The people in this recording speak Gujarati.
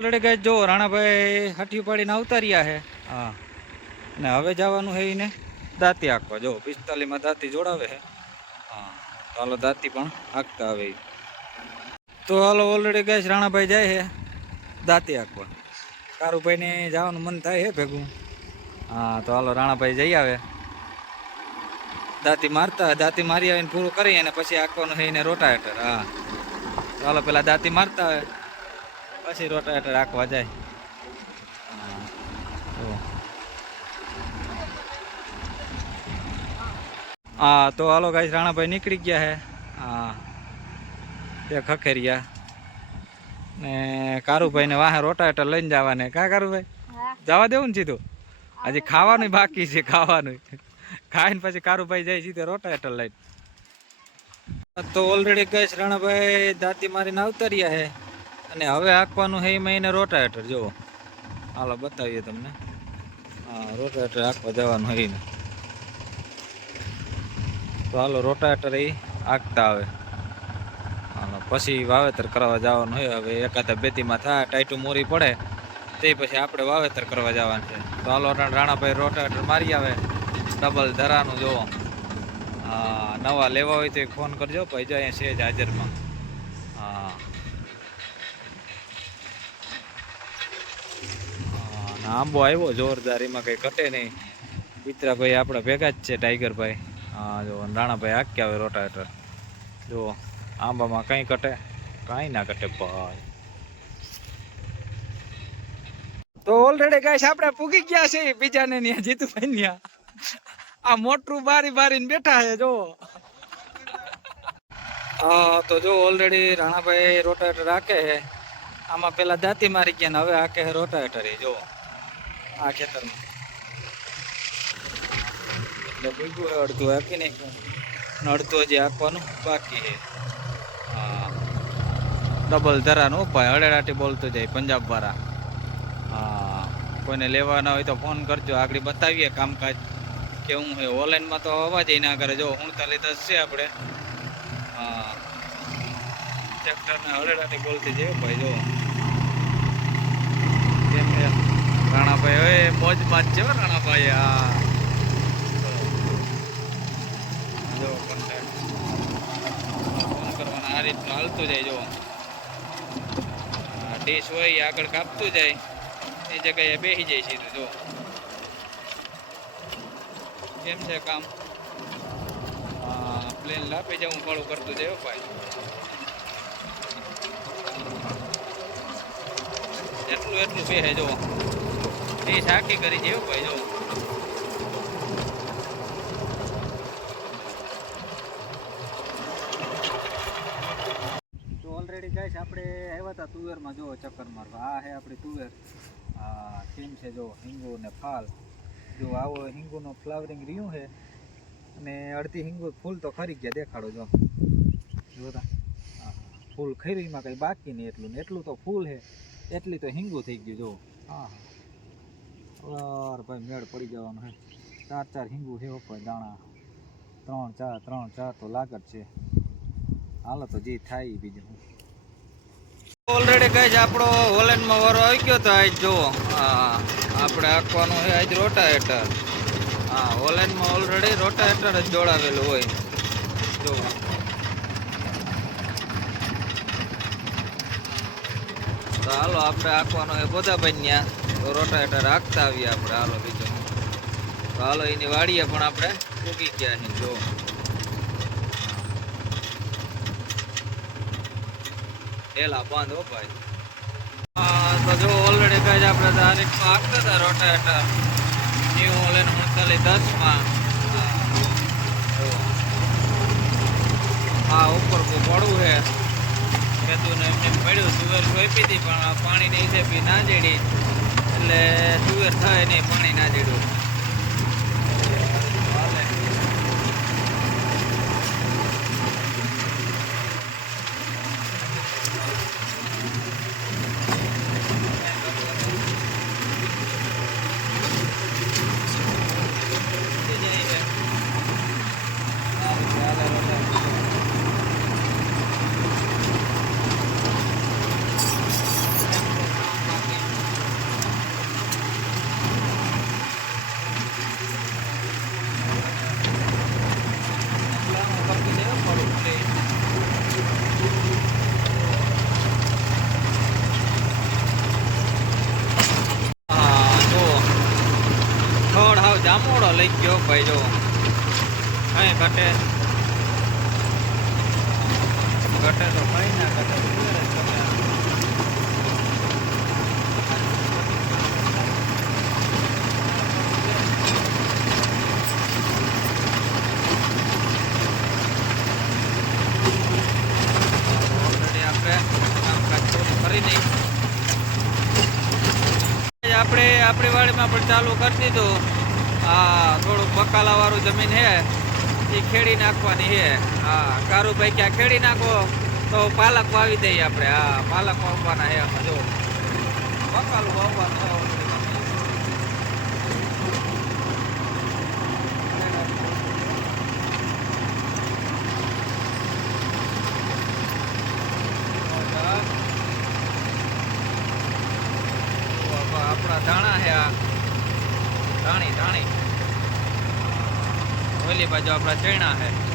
ઓલરેડી ગઈ જો રાણાભાઈ હઠી પાડીને આવતા રહ્યા છે. હા, ને હવે જવાનું છે એને દાંતી હાંકવા. જો 45માં દાંતી જોડાવે છે. હા, તો હાલો દાંતી પણ હાંકતા આવે. તો હાલો ઓલરેડી ગઈ રાણાભાઈ જાય છે દાંતી હાંકવા. કારુભાઈને જવાનું મન થાય છે ભેગું. હા, તો હાલો રાણાભાઈ જઈ આવે. દાંતી મારી આવીને પૂરું કરી અને પછી હાંકવાનું છે એને રોટાવેટર. હા, તો હાલો પેલા દાંતી મારતા આવે પછી રોટાવેટર હાંકવા જાય. હા, તો હાલો ગાઈસ રાણાભાઈ નીકળી ગયા છે. હા, તે ખખેરિયા ને કારુભાઈ ને વાહે રોટાવેટર લઈને જવાને. કા કારુભાઈ જવા દેવું ને સીધું? હજી ખાવાનું બાકી છે. ખાવાનું ખાઈને પછી કારુભાઈ જાય સીધે રોટાવેટર લઈને. તો ઓલરેડી ગઈશ રાણાભાઈ દાંતી મારીને આવતા રહ્યા છે અને હવે હાંકવાનું છે એમાં એને રોટાવેટર. જુઓ હાલો બતાવીએ તમને. હા, રોટાવેટર હાંકવા જવાનું હોય ને. તો હાલો રોટાવેટર એ હાંકતા આવે. હાલો પછી વાવેતર કરવા જવાનું હોય. હવે એકાદા બેતીમાં થાય ટાઈટું મોરી પડે તે પછી આપણે વાવેતર કરવા જવાનું છે. તો હાલો રાણાભાઈ રોટાવેટર મારી આવે ડબલ ધરાનું. જુઓ હા, નવા લેવા હોય તો ફોન કરજો ભાઈ. જો અહીંયા છે જ હાજરમાં. હા, આંબો આવ્યો જોરદાર, એમાં કઈ ઘટે નહીં. મિત્રાભાઈ આપણા ભેગા જ છે, ટાઈગરભાઈ. હા, જો રાણાભાઈ હાંકી આવે રોટાવેટર. જો આંબામાં કઈ ઘટે? કાંઈ ના ઘટે ભાઈ. તો ઓલરેડી ગાઈસ આપણે પૂગી ગયા છે બીજાને ત્યાં, જીતુભાઈ ત્યાં. આ મોટરું બારી બારીને બેઠા છે. જો હા, તો જો ઓલરેડી રાણાભાઈ રોટાવેટર હાકે છે. આમાં પેલા દાંતી મારી ગયા ને હવે હાકે છે રોટાવેટર. જો આ ખેતરમાં એટલે ભીગું અડધું હાકી નાખ્યું ને અડધું હજી હાંકવાનું બાકી છે. હા, ડબલ ધરાનું ભાઈ હળેડાટી બોલતો જાય પંજાબ વાળા. હા, કોઈને લેવાના હોય તો ફોન કરજો, આગળ બતાવીએ કામકાજ કેવું છે. ઓનલાઈનમાં તો અવાજ ના કરે. જો 39 છે આપણે. હા, ટ્રેક્ટરને હળેડાટી બોલતી જાય ભાઈ. જો કેમ છે રાણાભાઈ? હવે મોજમાં જ છે રાણાભાઈ. હા, જો કોન્ટેક્ટ ફોન કરવાના આ રીતનું હાલતું જાય. જો ડીશ હોય એ આગળ કાપતું જાય, એ જગ્યાએ બેસી જાય સીધું. જો કેમ છે કામ? હા, પ્લેન લાપી જવું ફળું કરતું જાય ભાઈ. એટલું બેસે. જો ડીશ આખી કરી જાય ભાઈ. જો ઓલરેડી ગાઈસ આપણે આવ્યા હતા તુવેરમાં. જો ચક્કર મારવા. આ છે આપણી તુવેર. હા, કેમ છે? જો હિંગુ ને ફાલ. જો આવો હિંગુનો ફ્લાવરિંગ રહ્યું છે અને અડધી હિંગુ ફૂલ તો ખરી ગયા. દેખાડો જો જોતા. હા, ફૂલ ખરીમાં કંઈ બાકી નહીં. એટલું ને એટલું તો ફૂલ છે, એટલી તો હિંગુ થઈ ગયું. જો હા, ભાઈ મેળ પડી જવાનું છે. 4 હિંગુ છે ઉપર દાણા. 3 4 તો લાગત છે. હાલો તો જે થાય બીજું. ઓલરેડી કઈ આપણો હોલેન્ડમાં વારો આવી ગયો તો આજ. જો હા, આપણે હાંકવાનું છે આજ રોટાવેટર. હા, હોલેન્ડમાં ઓલરેડી રોટાવેટર જ જોડાવેલું હોય. જો તો હાલો આપણે હાંકવાનો છે બોધાભાઈ ત્યાં. તો રોટાવેટર હાંકતા આવીએ આપણે. હાલો બીજું તો હાલો એની વાડીએ પણ આપણે પૂગી ગયા છે. જો હેલા બંધ હો ભાઈ. હા, તો જો ઓલરેડી કઈ આપણે તારીખમાં હાંકતા હતા રોટાવેટર ન્યુ હોલેન્ડ 3910માં. હા, ઉપર પડવું છે. ખેતું ને એમને પડ્યું. તુવેર રોપી હતી પણ પાણી ની હિસાબે ના જડી, એટલે તુવેર થાય નહીં, પાણી ના જડ્યું. આમોડો લઈ ગયો ભાઈ, જો કઈ ઘટે ઘટે તો કઈ ના ઘટે. આપણે આપણી વાડીમાં પણ ચાલુ કરી દીધું. હા, થોડુંક બકાલા વાળું જમીન છે એ ખેડી નાખવાની છે. હા, કારુભાઈ ક્યાં ખેડી નાખો તો પાલક વાવી દઈએ આપણે. હા, પાલક વાવવાના છે. જો બકાલું વાવવાનું. આપણા ધાણા છે. આ ધાણી ઓલી બાજુ આપણા ચણા છે.